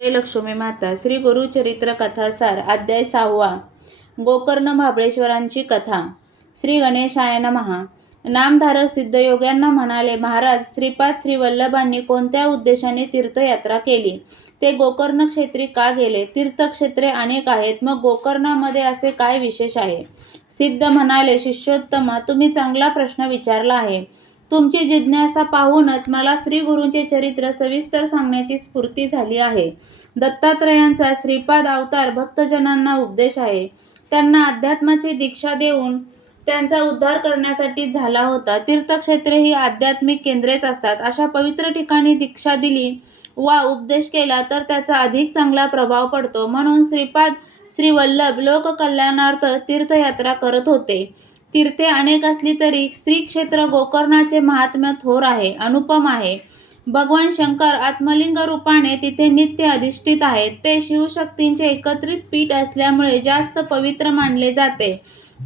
लक्ष्मी माता श्री गुरुचरित्र कथासार अध्याय सहावा गोकर्ण महाबळेश्वरांची कथा श्री गणेशाय महा नामधारक सिद्धयोग्यांना म्हणाले महाराज श्रीपाद श्री वल्लभांनी कोणत्या उद्देशाने तीर्थयात्रा केली? ते गोकर्ण क्षेत्री का गेले? तीर्थक्षेत्रे अनेक आहेत मग गोकर्णामध्ये असे काय विशेष आहे? सिद्ध म्हणाले शिष्योत्तमा तुम्ही चांगला प्रश्न विचारला आहे. तुमची जिज्ञासा पाहूनच मला श्री गुरूंचे चरित्र सविस्तर सांगण्याची स्फूर्ती झाली आहे. दत्तात्रयांचा श्रीपाद अवतार भक्तजनांना उपदेश आहे. त्यांना अध्यात्माची दीक्षा देऊन त्यांचा उद्धार करण्यासाठी झाला होता. तीर्थक्षेत्रे ही आध्यात्मिक केंद्रेच असतात. अशा पवित्र ठिकाणी दीक्षा दिली वा उपदेश केला तर त्याचा अधिक चांगला प्रभाव पडतो. म्हणून श्रीपाद श्री वल्लभ लोककल्याणार्थ तीर्थयात्रा करत होते. तीर्थे अनेक असली तरी श्री क्षेत्र गोकर्णाचे महात्म्य थोर आहे अनुपम आहे. भगवान शंकर आत्मलिंग रूपाने तिथे नित्य अधिष्ठित आहेत. ते शिवशक्तींचे एकत्रित पीठ असल्यामुळे जास्त पवित्र मानले जाते.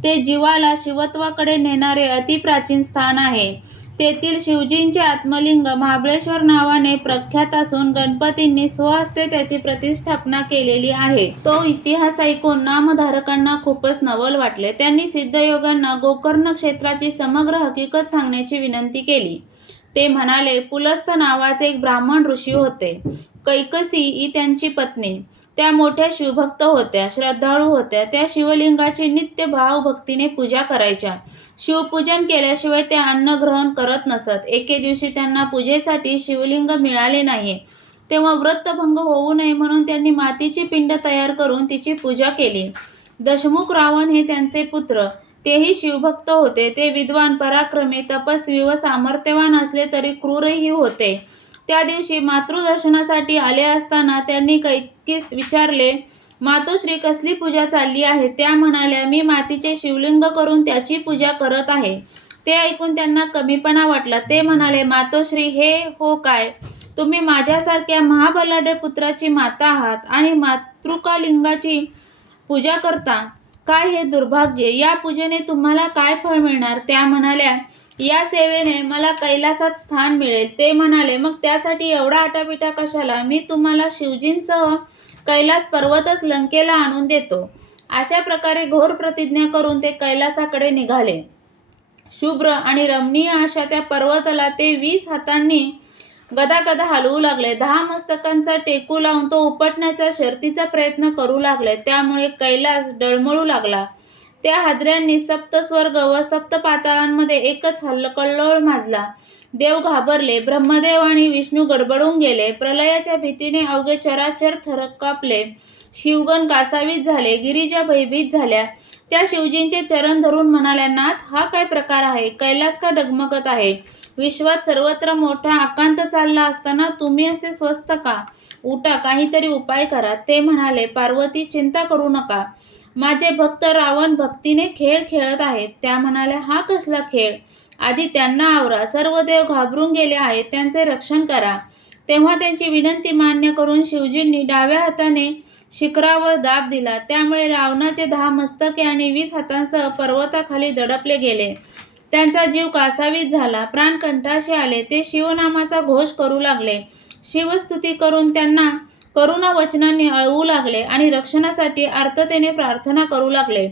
ते जीवाला शिवत्वाकडे नेणारे अतिप्राचीन स्थान आहे. तेथील शिवजींचे आत्मलिंग महाबळेश्वर नावाने प्रख्यात असून गणपतींनी स्वहस्ते त्याची प्रतिष्ठापना केलेली आहे. तो इतिहास ऐकून नामधारकांना खूपच नवल वाटले. त्यांनी सिद्धयोगांना गोकर्ण क्षेत्राची समग्र हकीकत सांगण्याची विनंती केली. ते म्हणाले पुलस्त नावाचे एक ब्राह्मण ऋषी होते. कैकसी ही त्यांची पत्नी. त्या मोठ्या शिवभक्त होत्या श्रद्धाळू होत्या. त्या शिवलिंगाची नित्य भावभक्तीने पूजा करायच्या. शिवपूजन केल्याशिवाय त्या अन्न ग्रहण करत नसत. एके दिवशी त्यांना पूजेसाठी शिवलिंग मिळाले नाही. तेव्हा व्रतभंग होऊ नये म्हणून त्यांनी मातीची पिंड तयार करून तिची पूजा केली. दशमुख रावण हे त्यांचे पुत्र. तेही शिवभक्त होते. ते विद्वान पराक्रमी तपस्वी व सामर्थ्यवान असले तरी क्रूरही होते. त्या दिवशी मातृदर्शनासाठी आले असताना त्यांनी कैकीस विचारले मातोश्री कसली पूजा चालली आहे? त्या म्हणाल्या मी मातीचे शिवलिंग करून त्याची पूजा करत आहे. ते ऐकून त्यांना कमीपणा वाटला. ते म्हणाले मातोश्री हे हो काय? तुम्ही माझ्यासारख्या महाबलाढ्य पुत्राची माता आहात आणि मातृकालिंगाची पूजा करता. काय हे दुर्भाग्य? या पूजेने तुम्हाला काय फळ मिळणार? त्या म्हणाल्या या सेवेने मला कैलासात स्थान मिळेल. ते म्हणाले मग त्यासाठी एवढा आटापिटा कशाला? मी तुम्हाला शिवजींसह कैलास पर्वतच लंकेला आणून देतो. अशा प्रकारे घोर प्रतिज्ञा करून ते कैलासाकडे निघाले. शुभ्र आणि रमणीय अशा त्या पर्वताला ते वीस हातांनी गदा गदा हलवू लागले. दहा मस्तकांचा टेकू लावून तो उपटण्याचा शर्तीचा प्रयत्न करू लागले. त्यामुळे कैलास डळमळू लागला. त्या हादऱ्यांनी सप्तस्वर्ग व सप्त पाताळांमध्ये एकच हल्लकल्लोळ माजला. देव घाबरले ब्रह्मदेव आणि विष्णू गडबडून गेले प्रलयाच्या भीतीने अवघे चराचर थरकापले शिवगण कासावीत झाले गिरीजा भयभीत झाल्या. त्या शिवजींचे चरण धरून म्हणाल्या नाथ हा काय प्रकार आहे? कैलास का डगमगत आहे? विश्वात सर्वत्र मोठा आकांत चालला असताना तुम्ही असे स्वस्त का? उठा काहीतरी उपाय करा. ते म्हणाले पार्वती चिंता करू नका. माझे भक्त रावण भक्तीने खेळ खेळत आहेत. त्या म्हणाल्या हा कसला खेळ? आधी त्यांना आवरा. सर्व देव घाबरून गेले आहेत. त्यांचे रक्षण करा. तेव्हा त्यांची विनंती मान्य करून शिवजींनी डाव्या हाताने शिखरावर दाब दिला. त्यामुळे रावणाचे दहा मस्तके आणि वीस हातांसह पर्वताखाली दडपले गेले. त्यांचा जीव कासावीत झाला. प्राण कंठाशी आले. ते शिवनामाचा घोष करू लागले. शिवस्तुती करून त्यांना करुणा वचनांनी अळवू लागले आणि रक्षणासाठी आर्ततेने प्रार्थना करू लागले.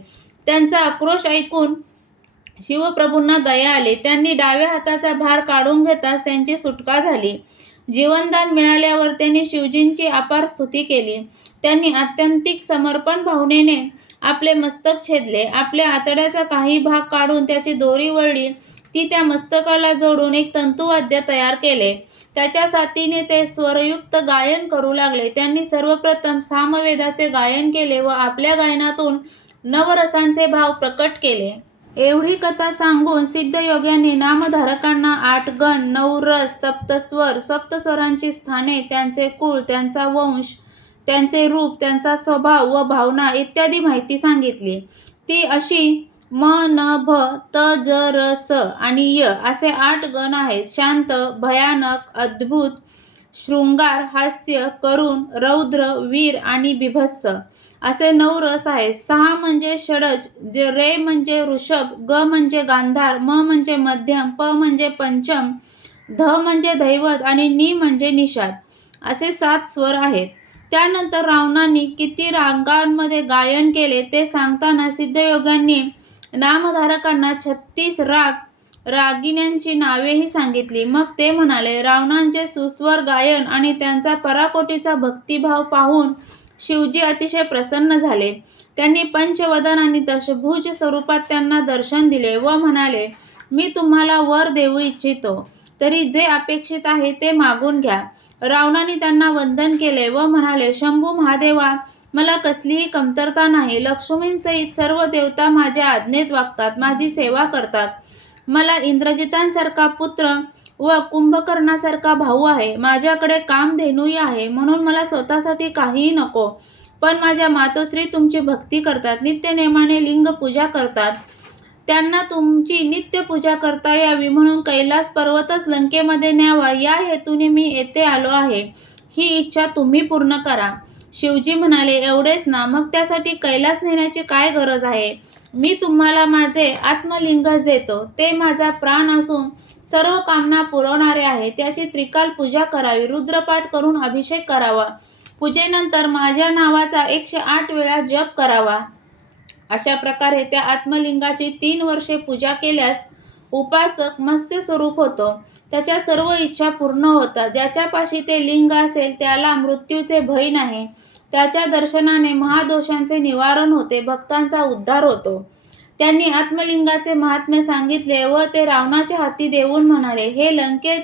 त्यांचा आक्रोश ऐकून शिवप्रभूंना दया आली. त्यांनी डाव्या हाताचा भार काढून घेताच त्यांची सुटका झाली. जीवनदान मिळाल्यावर त्यांनी शिवजींची अपार स्तुती केली. त्यांनी आत्यंतिक समर्पण भावनेने आपले मस्तक छेदले. आपल्या आतड्याचा काही भाग काढून त्याची दोरी वळली. ती त्या मस्तकाला जोडून एक तंतुवाद्य तयार केले. त्याच्या साथीने ते स्वरयुक्त गायन करू लागले. त्यांनी सर्वप्रथम सामवेदाचे गायन केले व आपल्या गायनातून नवरसांचे भाव प्रकट केले. एवढी कथा सांगून सिद्धयोग्यांनी नामधारकांना आठ गण नऊ रस सप्तस्वर सप्तस्वरांची स्थाने त्यांचे कुळ त्यांचा वंश त्यांचे रूप त्यांचा स्वभाव व भावना इत्यादी माहिती सांगितली. ती अशी म न भ त ज र स आणि य असे आठ गण आहेत. शांत भयानक अद्भुत शृंगार हास्य करुण रौद्र वीर आणि बिभत्स असे नऊ रस आहेत. सहा म्हणजे षडज जे रे म्हणजे ऋषभ ग म्हणजे गांधार म म्हणजे मध्यम प म्हणजे पंचम ध म्हणजे दैवत आणि नि म्हणजे निषाद असे सात स्वर आहेत. त्यानंतर रावणांनी किती रांगांमध्ये गायन केले ते सांगताना सिद्धयोगांनी नामधारकांना छत्तीस राग रागिण्यांची नावेही सांगितली. मग ते म्हणाले रावणांचे सुस्वर गायन आणि त्यांचा पराकोटीचा भक्तिभाव पाहून शिवजी अतिशय प्रसन्न झाले. त्यांनी पंचवदन आणि दशभुज स्वरूपात त्यांना दर्शन दिले व म्हणाले मी तुम्हाला वर देऊ इच्छितो. तरी जे अपेक्षित आहे ते मागून घ्या. रावणाने त्यांना वंदन केले व म्हणाले शंभू महादेवा मला कसलीही कमतरता नाही. लक्ष्मींसहित सर्व देवता माझ्या आज्ञेत वागतात माझी सेवा करतात. मला इंद्रजितांसारखा पुत्र व कुंभकर्णासारखा भाऊ आहे. माझ्याकडे कामधेनूही आहे. म्हणून मला स्वतःसाठी काहीही नको. पण माझ्या मातोश्री तुमची भक्ती करतात. नित्यनेमाने लिंग पूजा करतात. त्यांना तुमची नित्य पूजा करता यावी म्हणून कैलास पर्वतच लंकेमध्ये न्यावा. या हेतूने मी येथे आलो आहे. ही इच्छा तुम्ही पूर्ण करा. शिवजी म्हणाले एवढेच ना मग त्यासाठी कैलास नेण्याची काय गरज आहे? मी तुम्हाला माझे आत्मलिंगच देतो. ते माझा प्राण असून सर्व कामना पुरवणारे आहे. त्याची त्रिकाल पूजा करावी रुद्रपाठ करून अभिषेक करावा. पूजेनंतर माझ्या नावाचा एकशे आठ वेळा जप करावा. अशा प्रकारे त्या आत्मलिंगाची तीन वर्षे पूजा केल्यास उपासक मत्स्य स्वरूप होतो. त्याच्या सर्व इच्छा पूर्ण होतात. ज्याच्यापाशी ते लिंग असेल त्याला मृत्यूचे भय नाही. त्याच्या दर्शनाने महादोषांचे निवारण होते भक्तांचा उद्धार होतो. त्यांनी आत्मलिंगाचे महात्म्य सांगितले व ते रावणाच्या हाती देऊन म्हणाले हे लंकेत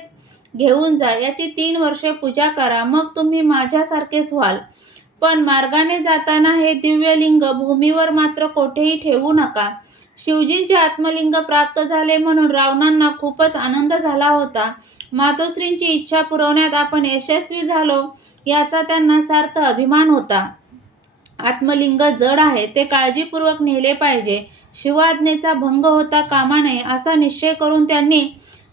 घेऊन जा याची तीन वर्षे पूजा करा मग तुम्ही माझ्यासारखेच व्हाल. पण मार्गाने जाताना हे दिव्यलिंग भूमीवर मात्र कोठेही ठेवू नका. शिवजींचे आत्मलिंग प्राप्त झाले म्हणून रावणांना खूपच आनंद झाला होता. मातोश्रींची इच्छा पुरवण्यात आपण यशस्वी झालो याचा त्यांना सार्थ अभिमान होता. आत्मलिंग जड आहे ते काळजीपूर्वक नेले पाहिजे. शिवाज्ञेचा भंग होता कामा नये असा निश्चय करून त्यांनी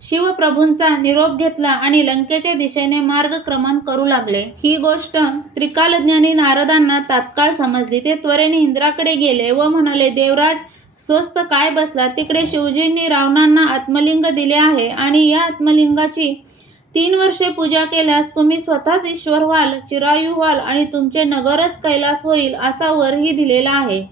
शिवप्रभूंचा निरोप घेतला आणि लंकेच्या दिशेने मार्गक्रमण करू लागले. ही गोष्ट त्रिकालज्ञानी नारदांना तात्काळ समजली. ते त्वरेने इंद्राकडे गेले व म्हणाले देवराज स्वस्त काय बसला? तिकडे शिवजींनी रावणांना आत्मलिंग दिले आहे आणि या आत्मलिंगाची तीन वर्षे पूजा केल्यास तुम्ही स्वतःच ईश्वर व्हाल चिरायू व्हाल आणि तुमचे नगरच कैलास होईल असा वरही दिलेला आहे.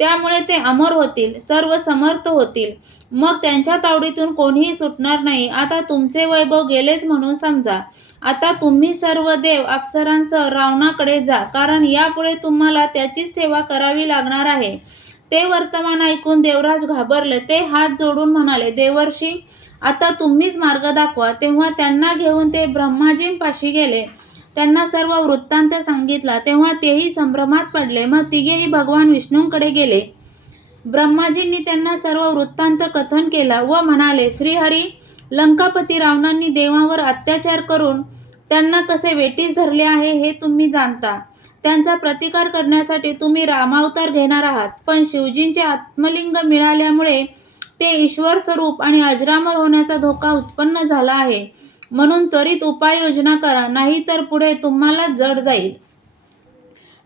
त्यामुळे ते अमर होतील सर्व समर्थ होतील. मग त्यांच्या तावडीतून कोणीही सुटणार नाही. आता तुमचे वैभव गेलेच म्हणून समजा. आता तुम्ही सर्व देव अप्सरांसह रावणाकडे जा कारण यापुढे तुम्हाला त्याचीच सेवा करावी लागणार आहे. ते वर्तमान ऐकून देवराज घाबरले. ते हात जोडून म्हणाले देवर्षी आता तुम्हीच मार्ग दाखवा. तेव्हा त्यांना घेऊन ते ब्रह्माजींपाशी गेले. त्यांना सर्व वृत्तांत सांगितला. तेव्हा तेही संभ्रमात पडले. मग तिघेही भगवान विष्णूंकडे गेले. ब्रह्माजींनी त्यांना सर्व वृत्तांत कथन केला व म्हणाले श्रीहरी लंकापती रावणांनी देवावर अत्याचार करून त्यांना कसे वेटीस धरले आहे हे तुम्ही जाणता. त्यांचा प्रतिकार करण्यासाठी तुम्ही रामावतार घेणार आहात. पण शिवजींचे आत्मलिंग मिळाल्यामुळे ते ईश्वर स्वरूप आणि अजरामर होण्याचा धोका उत्पन्न झाला आहे. म्हणून त्वरित उपाययोजना करा नाहीतर पुढे तुम्हाला जड जाईल.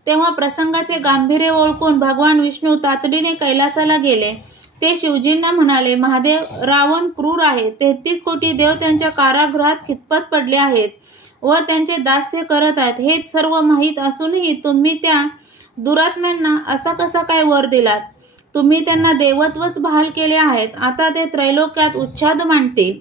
तेव्हा प्रसंगाचे गांभीर्य ओळखून भगवान विष्णू तातडीने कैलासाला गेले. ते शिवजींना म्हणाले महादेव रावण क्रूर आहे. तेहतीस कोटी देव त्यांच्या कारागृहात खितपत पडले आहेत? व त्यांचे दास्य करत आहेत. हे सर्व माहीत असूनही तुम्ही त्या दुरात्म्यांना असा कसा काय वर दिलात? तुम्ही त्यांना देवत्वच बहाल केले आहेत. आता ते त्रैलोक्यात उच्छाद मांडतील.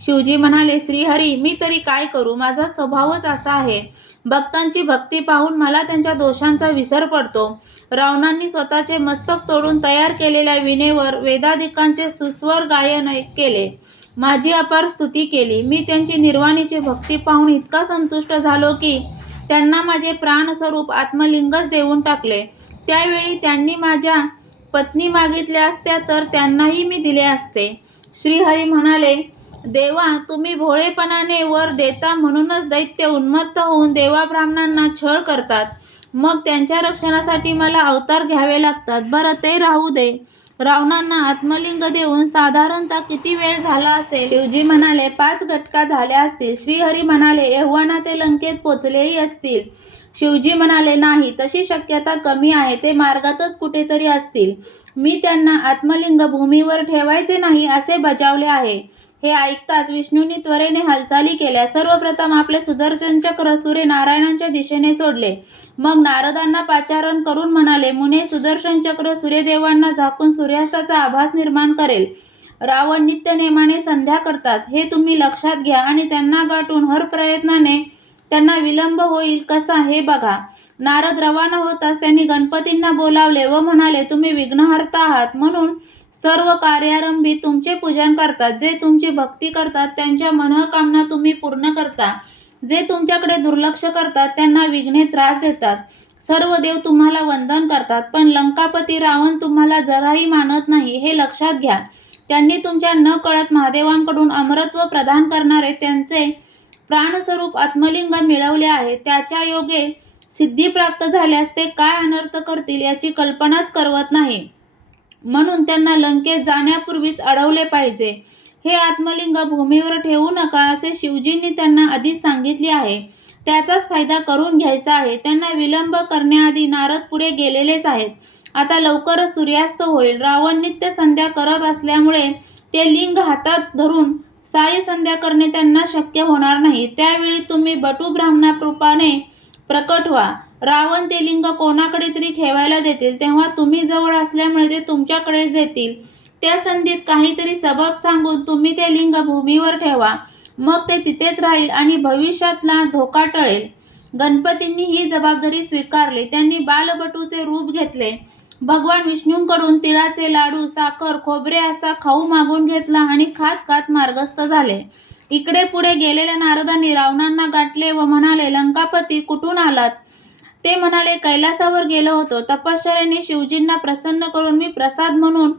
शिवजी म्हणाले श्रीहरी मी तरी काय करू? माझा स्वभावच असा आहे. भक्तांची भक्ती पाहून मला त्यांच्या दोषांचा विसर पडतो. रावणांनी स्वतःचे मस्तक तोडून तयार केलेल्या विणेवर वेदाधिकांचे सुस्वर गायन केले. माझी अपार स्तुती केली. मी त्यांची निर्वाणीची भक्ती पाहून इतका संतुष्ट झालो की त्यांना माझे प्राणस्वरूप आत्मलिंगच देऊन टाकले. त्यावेळी त्यांनी माझ्या पत्नी मागितल्या असत्या तर त्यांनाही मी दिले असते. श्रीहरी म्हणाले देवा तुम्ही भोळेपणाने वर देता म्हणूनच दैत्य उन्मत्त होऊन देवा ब्राह्मणांना छळ करतात. मग त्यांच्या रक्षणासाठी मला अवतार घ्यावे लागतात. बरं ते राहू दे. रावणांना आत्मलिंग देऊन साधारणतः किती वेळ झाला असेल? शिवजी म्हणाले पाच घटका झाल्या असतील. श्रीहरी म्हणाले एव्हाना ते लंकेत पोचलेही असतील. शिवजी म्हणाले नाही तशी शक्यता कमी आहे ते मार्गातच कुठेतरी असतील. मी त्यांना आत्मलिंग भूमीवर ठेवायचे नाही असे बजावले आहे. हे ऐकताच विष्णूंनी त्वरेने हालचाली केल्या. सर्वप्रथम आपले सुदर्शन चक्र सूर्य नारायणांच्या दिशेने सोडले. मग नारदांना पाचारण करून म्हणाले मुने सुदर्शन चक्र सूर्यदेवांना झाकून सूर्यास्ताचा आभास निर्माण करेल. रावण नित्य नेमाने संध्या करतात. हे तुम्ही लक्षात घ्या आणि त्यांना गाठून हर प्रयत्नाने त्यांना विलंब होईल कसा हे बघा नारद रवाना होताच त्यांनी गणपतींना बोलावले व म्हणाले तुम्ही विघ्नहर्ता आहात. म्हणून सर्व कार्यारंभी तुमचे पूजन करतात. जे तुमची भक्ती करतात त्यांच्या मनोकामना तुम्ही पूर्ण करता. जे तुमच्याकडे दुर्लक्ष करतात त्यांना विघ्ने त्रास देतात. सर्व देव तुम्हाला वंदन करतात पण लंकापती रावण तुम्हाला जराही मानत नाही हे लक्षात घ्या. त्यांनी तुमच्या न कळत महादेवांकडून अमरत्व प्रदान करणारे त्यांचे प्राणस्वरूप आत्मलिंग मिळवले आहे. त्याच्या योगे सिद्धी प्राप्त झाल्यास ते काय अनर्थ करतील याची कल्पनाच करवत नाही. म्हणून त्यांना लंकेत जाण्यापूर्वीच अडवले पाहिजे. हे आत्मलिंग भूमीवर ठेवू नका असे शिवजींनी त्यांना आधीच सांगितले आहे. त्याचाच फायदा करून घ्यायचा आहे. त्यांना विलंब करण्याआधी नारद पुढे गेलेलेच आहेत. आता लवकरच सूर्यास्त होईल. रावण नित्य संध्या करत असल्यामुळे ते लिंग हातात धरून साई संध्या करणे त्यांना शक्य होणार नाही. त्यावेळी तुम्ही बटू ब्राह्मणारूपाने प्रकट व्हा. रावण ते लिंग कोणाकडे तरी ठेवायला देतील तेव्हा तुम्ही जवळ असल्यामुळे ते तुमच्याकडेच देतील. त्या संधीत काहीतरी सबब सांगून तुम्ही ते लिंग भूमीवर ठेवा. मग ते तिथेच राहील आणि भविष्यातला धोका टळेल. गणपतींनी ही जबाबदारी स्वीकारली. त्यांनी बालबटूचे रूप घेतले. भगवान विष्णूंकडून तिळाचे लाडू साखर खोबरे असा खाऊ मागून घेतला आणि खात खात मार्गस्थ झाले. इकडे पुढे गेलेल्या नारदांनी रावणांना गाठले व म्हणाले लंकापती कुठून आलात? ते म्हणाले कैलासावर गेलो होतो. तपश्चर्याने शिवजींना प्रसन्न करून मी प्रसाद म्हणून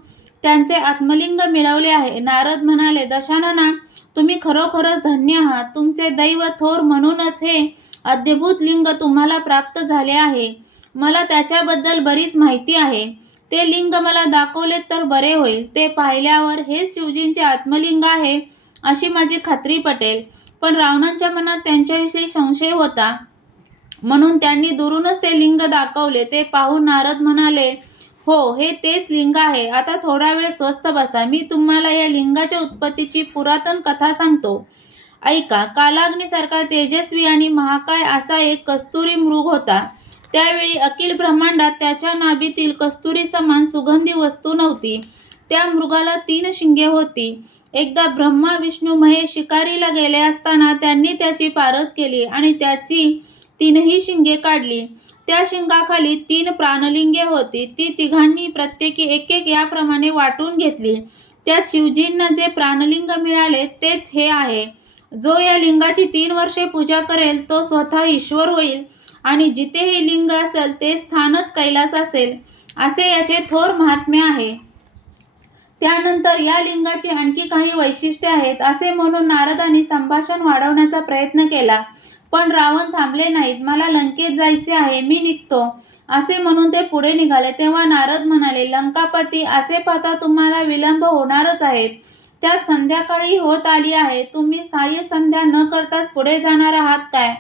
त्यांचे आत्मलिंग मिळवले आहे. नारद म्हणाले दशानना तुम्ही खरोखरच धन्य आहात. तुमचे दैव थोर म्हणूनच हे अद्भुत लिंग तुम्हाला प्राप्त झाले आहे. मला त्याच्याबद्दल बरीच माहिती आहे. ते लिंग मला दाखवले तर बरे होईल. ते पाहिल्यावर हे शिवजींचे आत्मलिंग आहे अशी माझी खात्री पटेल. पण रावणांच्या मनात त्यांच्याविषयी संशय होता. म्हणून त्यांनी दुरूनच ते लिंग दाखवले. ते पाहून नारद म्हणाले हो हे तेच लिंग आहे. आता थोडा वेळ स्वस्त बसा. मी तुम्हाला या लिंगाच्या उत्पत्तीची पुरातन कथा सांगतो. ऐका कालाग्नीसारखा तेजस्वी आणि महाकाय असा एक कस्तुरी मृग होता. त्यावेळी अखिल ब्रह्मांडात त्याच्या नाभीतील कस्तुरी समान सुगंधी वस्तू नव्हती. त्या मृगाला तीन शिंगे होती. एकदा ब्रह्मा विष्णू महेश शिकारीला गेले असताना त्यांनी त्याची पारद केली आणि त्याची तीनही शिंगे काढली. त्या शिंगाखाली तीन प्राणलिंगे होती. ती तिघांनी प्रत्येकी एक एक याप्रमाणे वाटून घेतली. त्यात शिवजींना जे प्राणलिंग मिळाले तेच हे आहे. जो या लिंगाची तीन वर्षे पूजा करेल तो स्वतः ईश्वर होईल आणि जिथे हे लिंग असेल ते स्थानच कैलास असेल असे याचे थोर महात्म्य आहे. त्यानंतर या लिंगाची आणखी काही वैशिष्ट्ये आहेत असे म्हणून नारदांनी संभाषण वाढवण्याचा प्रयत्न केला. पण रावण थांबले नाहीत. मला लंकेत जायचे आहे. मी निघतो. असे म्हणून ते पुढे निघाले. तेव्हा नारद म्हणाले लंकापती असे पाहता तुम्हाला विलंब होणारच आहेत. त्यात संध्याकाळी होत आली आहे. तुम्ही साय संध्या न करताच पुढे जाणार आहात काय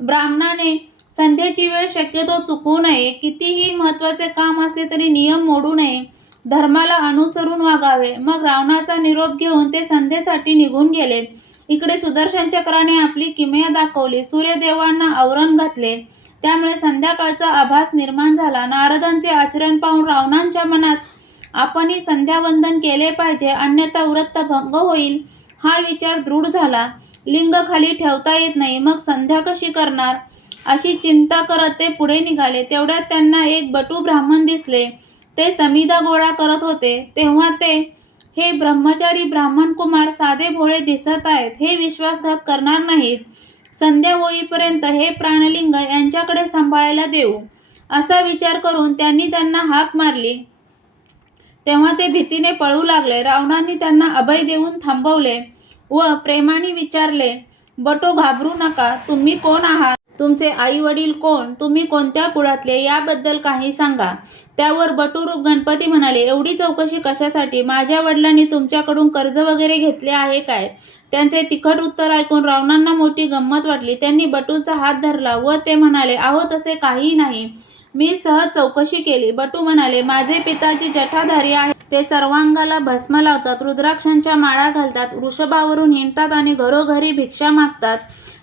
ब्राह्मणाने संध्याची वेळ शक्यतो चुकवू नये. कितीही महत्त्वाचे काम असले तरी नियम मोडू नये. धर्माला अनुसरून वागावे मग रावणाचा निरोप घेऊन ते संध्येसाठी निघून गेले. इकडे सुदर्शन चक्राने आपली किमया दाखवली. सूर्यदेवांना आवरण घातले. त्यामुळे संध्याकाळचा आभास निर्माण झाला. नारदांचे आचरण पाहून रावणांच्या मनात आपणही संध्यावंदन केले पाहिजे. अन्यथा व्रत भंग होईल. हा विचार दृढ झाला. लिंग खाली ठेवता येत नाही. मग संध्या कशी करणार? अशी चिंता करत ते पुढे निघाले. तेवढ्यात त्यांना एक बटू ब्राह्मण दिसले. ते समिधा गोळा करत होते. तेव्हा ते हे ब्रह्मचारी ब्राह्मण कुमार साधे भोळे दिसत आहेत. हे विश्वासघात करणार नाहीत. संध्या होईपर्यंत हे प्राणलिंग यांच्याकडे सांभाळायला देऊ. असा विचार करून त्यांनी त्यांना हाक मारली. तेव्हा ते भीतीने पळू लागले. रावणांनी त्यांना अभय देऊन थांबवले व प्रेमाने विचारले बटो घाबरू नका. तुम्ही कोण आहात? तुमचे आई वडील कोण? तुम्ही कोणत्या कुळातले? याबद्दल काही सांगा. त्यावर बटूरूप गणपती म्हणाले एवढी चौकशी कशासाठी? माझ्या वडिलांनी तुमच्याकडून कर्ज वगैरे घेतले आहे काय? त्यांचे तिखट उत्तर ऐकून रावणांना मोठी गंमत वाटली. त्यांनी बटूचा हात धरला व ते म्हणाले अहो तसे काही नाही. मी सहज चौकशी केली. बटू म्हणाले माझे पिताजी जठाधारी आहे ते सर्वांगाला भस्म लावतात रुद्राक्षांच्या माळा घालतात वृषभावरून हिंडतात आणि घरोघरी भिक्षा मागतात.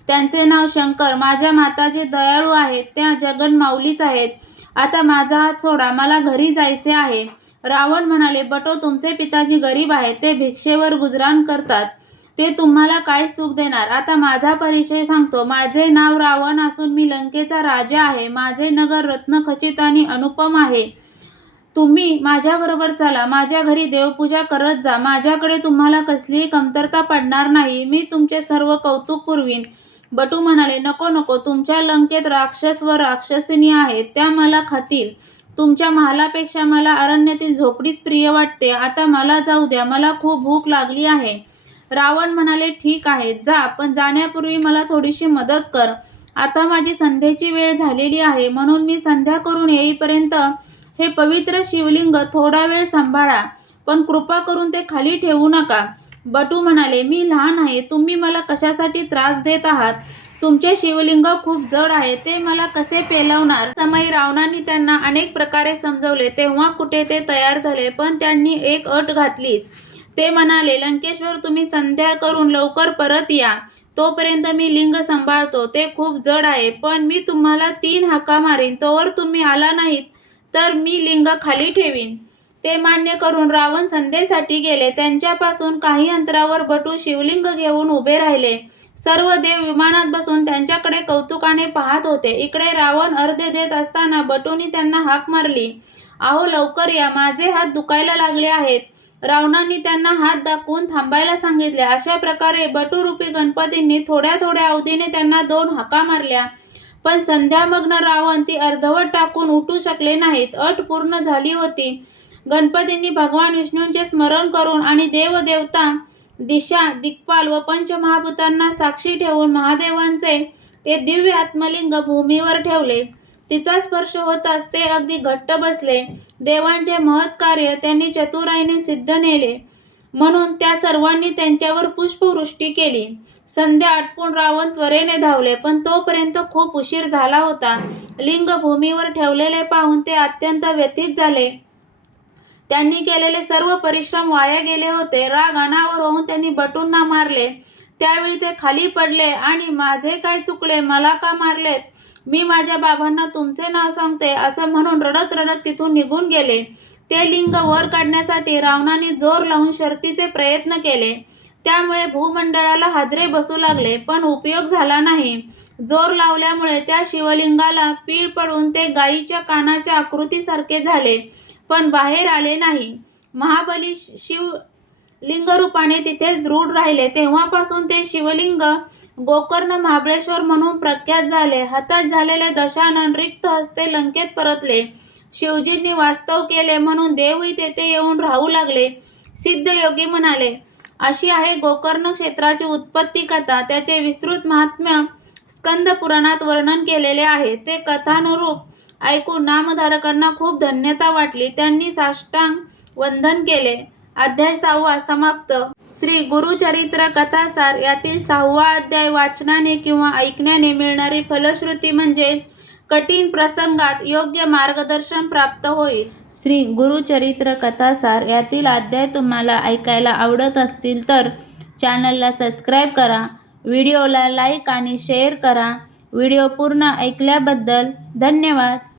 त्यांचे नाव शंकर. माझ्या माता जे दयाळू आहेत. त्या जगन माऊलीच आहेत. आता माझा हात सोडा मला घरी जायचे आहे. रावण म्हणाले बटो तुमचे पिताजी गरीब आहेत ते भिक्षेवर गुजराण करतात. ते तुम्हाला काय सुख देणार? आता माझा परिचय सांगतो. माझे नाव रावण असून मी लंकेचा राजा आहे. माझे नगर रत्नखचित आणि अनुपम आहे. तुम्ही माझ्याबरोबर चला. माझ्या घरी देवपूजा करत जा. माझ्याकडे तुम्हाला कसलीही कमतरता पडणार नाही. मी तुमचे सर्व कौतुक पुरवीन. बटू म्हणाले नको नको. तुमच्या लंकेत राक्षस व राक्षसिनी आहेत. त्या मला खातील. तुमच्या महालापेक्षा मला अरण्यातील झोपडीच प्रिय वाटते. आता मला जाऊ द्या. मला खूप भूक लागली आहे. रावण म्हणाले ठीक आहे. जा. पण जाण्यापूर्वी मला थोडीशी मदत कर. आता माझी संध्याची वेळ झालेली आहे. म्हणून मी संध्या करून येईपर्यंत हे पवित्र शिवलिंग थोडा वेळ सांभाळा. पण कृपा करून ते खाली ठेवू नका. बटू म्हणाले मी लहान आहे तुम्ही मला कशासाठी त्रास देत आहात? तुमचे शिवलिंग खूप जड आहे ते मला कसे पेलवणार? समय रावणाने त्यांना अनेक प्रकारे समजवले. तेव्हा कुठे ते तयार झाले पण त्यांनी एक अट घातलीच. ते म्हणाले लंकेश्वर तुम्ही संध्या करून लवकर परत या. तोपर्यंत मी लिंग सांभाळतो. ते खूप जड आहे पण मी तुम्हाला तीन हाका मारीन. तोवर तुम्ही आला नाहीत तर मी लिंग खाली ठेवीन. ते मान्य करून रावण संध्येसाठी गेले. त्यांच्यापासून काही अंतरावर बटू शिवलिंग घेऊन उभे राहिले. सर्व देव विमानात बसून त्यांच्याकडे कौतुकाने पाहत होते. इकडे रावण अर्धे देत असताना बटूनी त्यांना हाक मारली. आहो लवकर या. माझे हात दुखायला लागले आहेत. रावणांनी त्यांना हात दाखवून थांबायला सांगितले. अशा प्रकारे बटूरूपी गणपतींनी थोड्या थोड्या अवधीने त्यांना दोन हाका मारल्या. पण संध्यामग्न रावण ती अर्धवट टाकून उठू शकले नाहीत. अट पूर्ण झाली होती. गणपतींनी भगवान विष्णूंचे स्मरण करून आणि देवदेवता दिशा दिक्पाल व पंचमहाभूतांना साक्षी ठेवून महादेवांचे ते दिव्य आत्मलिंग भूमीवर ठेवले. तिचा स्पर्श होताच ते अगदी घट्ट बसले. देवांचे महत् कार्य त्यांनी चतुराईने सिद्ध नेले. म्हणून त्या सर्वांनी त्यांच्यावर पुष्पवृष्टी केली. संध्या आटपून रावण त्वरेने धावले पण तोपर्यंत खूप उशीर झाला होता. लिंग भूमीवर ठेवलेले पाहून ते अत्यंत व्यथित झाले. त्यांनी केलेले सर्व परिश्रम वाया गेले होते. राग अनावर होऊन त्यांनी बटूंना मारले. त्यावेळी ते खाली पडले आणि माझे काय चुकले? मला का मारलेत? मी माझ्या बाबांना तुमचे नाव सांगते असं म्हणून रडत रडत तिथून निघून गेले. ते लिंग वर काढण्यासाठी रावणाने जोर लावून शर्तीचे प्रयत्न केले. त्यामुळे भूमंडळाला हादरे बसू लागले पण उपयोग झाला नाही. जोर लावल्यामुळे त्या शिवलिंगाला पीळ पडून ते गायीच्या कानाच्या आकृतीसारखे झाले. पण बाहेर आले नाही. महाबली शिव लिंगरूपाने तिथेच दृढ राहिले. तेव्हापासून ते शिवलिंग गोकर्ण महाबळेश्वर म्हणून प्रख्यात झाले. हताश झालेले दशानन रिक्त हस्ते लंकेत परतले. शिवजींनी वास्तव केले म्हणून देवही तेथे येऊन राहू लागले. सिद्ध योगी म्हणाले अशी आहे गोकर्ण क्षेत्राची उत्पत्ती कथा. त्याचे विस्तृत महात्म्य स्कंद पुराणात वर्णन केलेले आहे. ते कथानुरूप ऐकून नामधारकांना खूप धन्यता वाटली. त्यांनी साष्टांग वंदन केले. अध्याय सहावा समाप्त. श्री गुरुचरित्र कथासार यातील सहावा अध्याय वाचनाने किंवा ऐकण्याने मिळणारी फलश्रुती म्हणजे कठीण प्रसंगात योग्य मार्गदर्शन प्राप्त होईल. श्री गुरुचरित्र कथासार यातील अध्याय तुम्हाला ऐकायला आवडत असतील तर चॅनलला सबस्क्राईब करा. व्हिडिओला लाईक आणि शेअर करा. व्हिडिओ पूर्ण ऐकल्याबद्दल धन्यवाद.